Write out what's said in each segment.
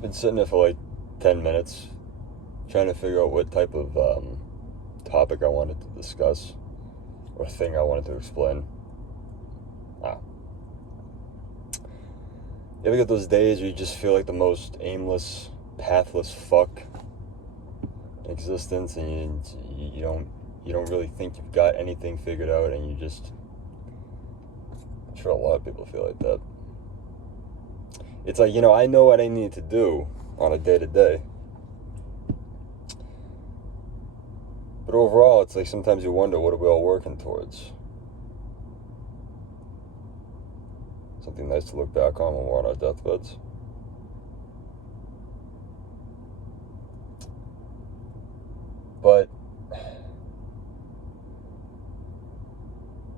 Been sitting there for like 10 minutes trying to figure out what type of topic I wanted to discuss or thing I wanted to explain. Ah. You ever get those days where you just feel like the most aimless, pathless fuck in existence, and you don't really think you've got anything figured out, and you just, I'm sure a lot of people feel like that. It's like, I know what I need to do on a day-to-day, but overall, it's like sometimes you wonder, what are we all working towards? Something nice to look back on when we're on our deathbeds. But,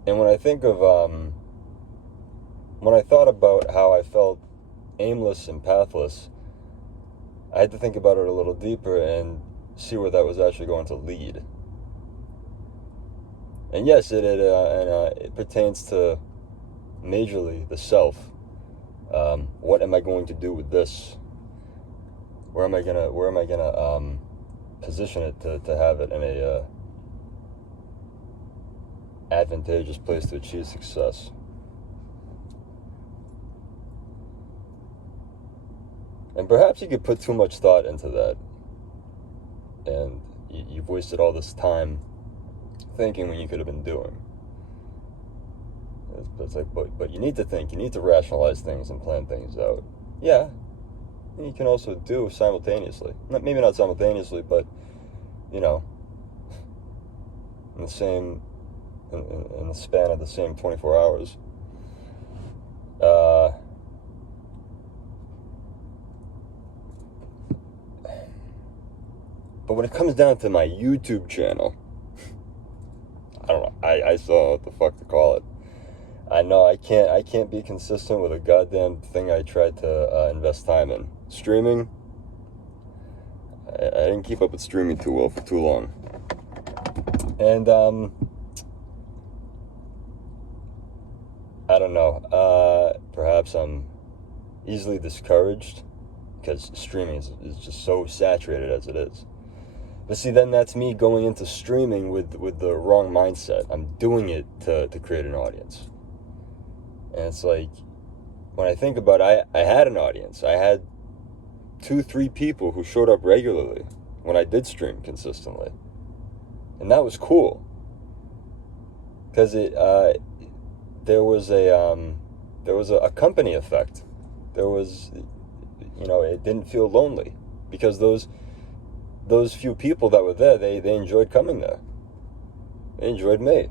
and when I think of, when I thought about how I felt aimless and pathless, I had to think about it a little deeper and see where that was actually going to lead. And yes, it pertains to majorly the self. What am I going to do with this? Where am I gonna position it to have it in a advantageous place to achieve success? And perhaps you could put too much thought into that, and you've wasted all this time thinking when you could have been doing. It's like, but you need to think, you need to rationalize things and plan things out. Yeah, and you can also do simultaneously. Maybe not simultaneously, but in the same, in the span of the same 24 hours. But when it comes down to my YouTube channel, I don't know. I still don't know what the fuck to call it. I know I can't be consistent with a goddamn thing I tried to invest time in. Streaming, I didn't keep up with streaming too well for too long. And, I don't know. Perhaps I'm easily discouraged because streaming is just so saturated as it is. But see, then that's me going into streaming with the wrong mindset. I'm doing it to create an audience. And it's like, when I think about it, I had an audience. I had 2-3 people who showed up regularly when I did stream consistently. And that was cool. Because there was a company effect. There was, it didn't feel lonely. Because those few people that were there, they enjoyed coming there. They enjoyed me.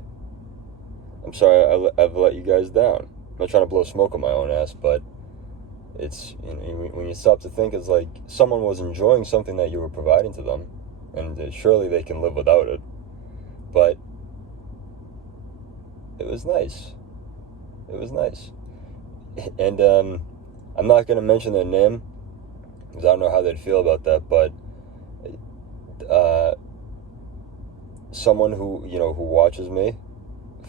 I'm sorry I've let you guys down. I'm not trying to blow smoke on my own ass, but it's, when you stop to think, it's like someone was enjoying something that you were providing to them, and surely they can live without it. But it was nice. It was nice. And I'm not going to mention their name, because I don't know how they'd feel about that, but someone who watches me,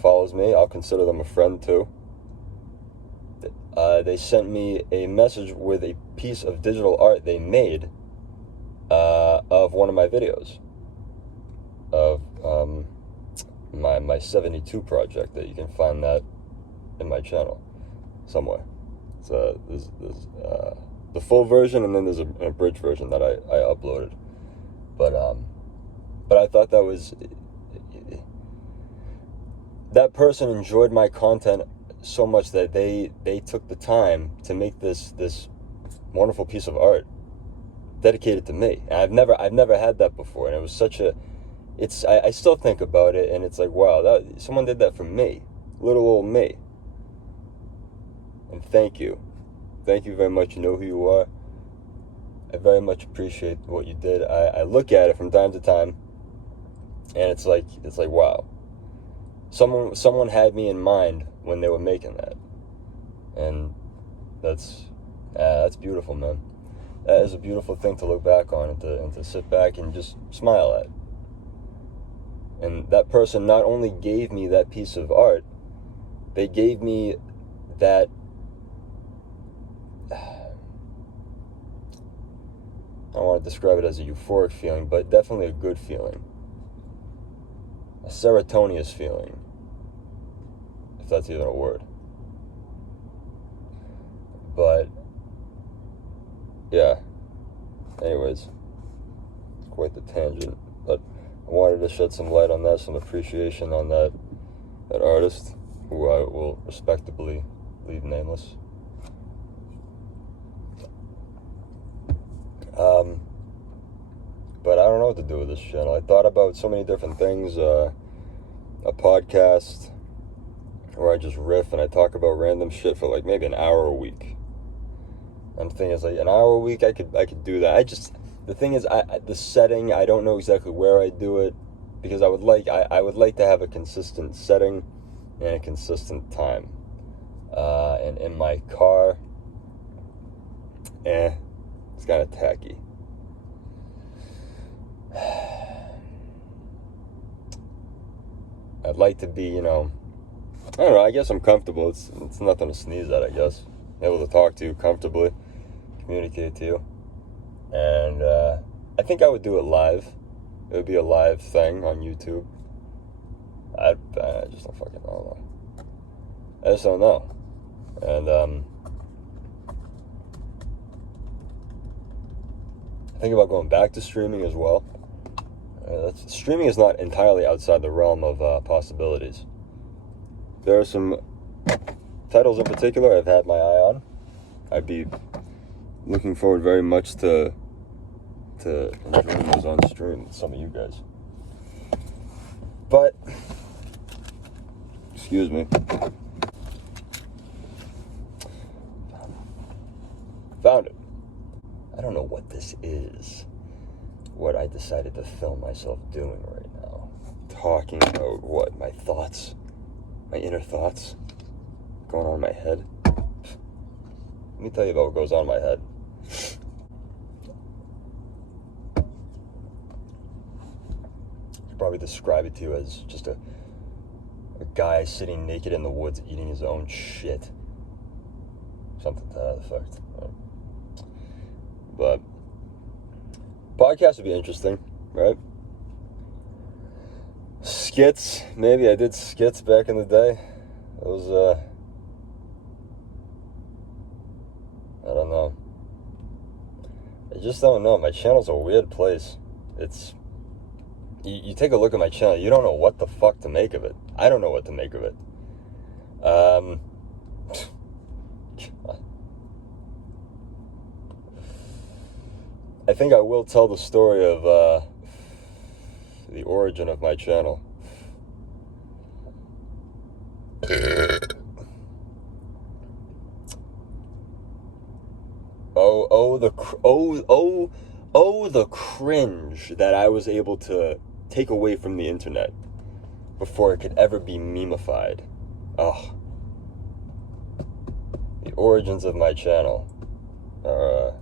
follows me, I'll consider them a friend too. They sent me a message with a piece of digital art they made of one of my videos, of my 72 project. That you can find that in my channel somewhere. So there's the full version, and then there's an abridged version that I uploaded. But I thought that person enjoyed my content so much that they took the time to make this wonderful piece of art dedicated to me. And I've never had that before, and it was such a, I still think about it, and it's like, wow, someone did that for me, little old me. And thank you very much. You know who you are. I very much appreciate what you did. I look at it from time to time, and it's like wow, someone had me in mind when they were making that, and that's beautiful, man. That is a beautiful thing to look back on, and to sit back and just smile at. And that person not only gave me that piece of art, they gave me that I don't want to describe it as a euphoric feeling, but definitely a good feeling. A serotoninous feeling, if that's even a word. But, yeah. Anyways, quite the tangent. But I wanted to shed some light on that, some appreciation on that artist, who I will respectably leave nameless. But I don't know what to do with this channel. I thought about so many different things. A podcast where I just riff and I talk about random shit for like maybe an hour a week. I'm thinking it's like an hour a week. I could do that. The thing is, the setting, I don't know exactly where I do it, because I would like to have a consistent setting and a consistent time. And in my car, it's kind of tacky. I'd like to be, I don't know, I guess I'm comfortable. It's nothing to sneeze at, I guess. Able to talk to you comfortably, communicate to you. And I think I would do it live. It would be a live thing on YouTube. I just don't fucking know. I just don't know. And I think about going back to streaming as well. Streaming is not entirely outside the realm of possibilities. There are some titles in particular I've had my eye on. I'd be looking forward very much to enjoying those on stream with some of you guys. But, excuse me. Found it. I don't know what this is. What I decided to film myself doing right now. Talking about what? My thoughts? My inner thoughts? Going on in my head? Let me tell you about what goes on in my head. I could probably describe it to you as just a guy sitting naked in the woods eating his own shit. Something to that effect. But podcasts would be interesting, right? Skits, maybe I did skits back in the day. It was, I don't know. I just don't know. My channel's a weird place. It's, you take a look at my channel, you don't know what the fuck to make of it. I don't know what to make of it. I think I will tell the story of the origin of my channel. The cringe that I was able to take away from the internet before it could ever be memeified. Oh. The origins of my channel are,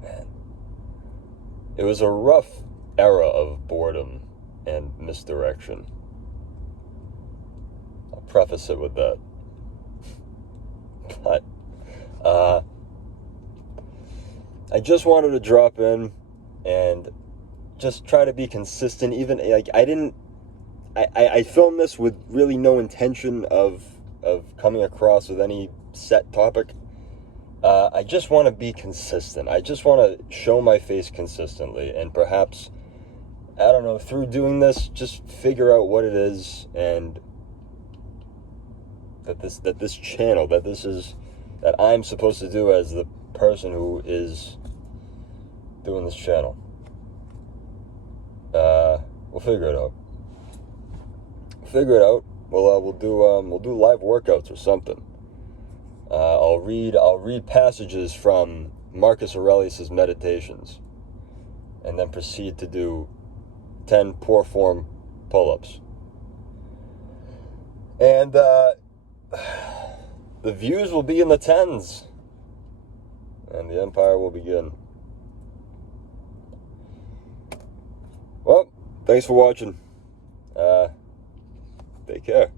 man. It was a rough era of boredom and misdirection. I'll preface it with that. But, I just wanted to drop in and just try to be consistent. Even, like, I filmed this with really no intention of coming across with any set topic. I just want to be consistent. I just want to show my face consistently, and perhaps, I don't know, through doing this, just figure out what it is, and that I'm supposed to do as the person who is doing this channel. We'll figure it out. We'll do live workouts or something. I'll read passages from Marcus Aurelius' Meditations, and then proceed to do 10 poor form pull-ups. And the views will be in the tens, and the empire will begin. Well, thanks for watching. Take care.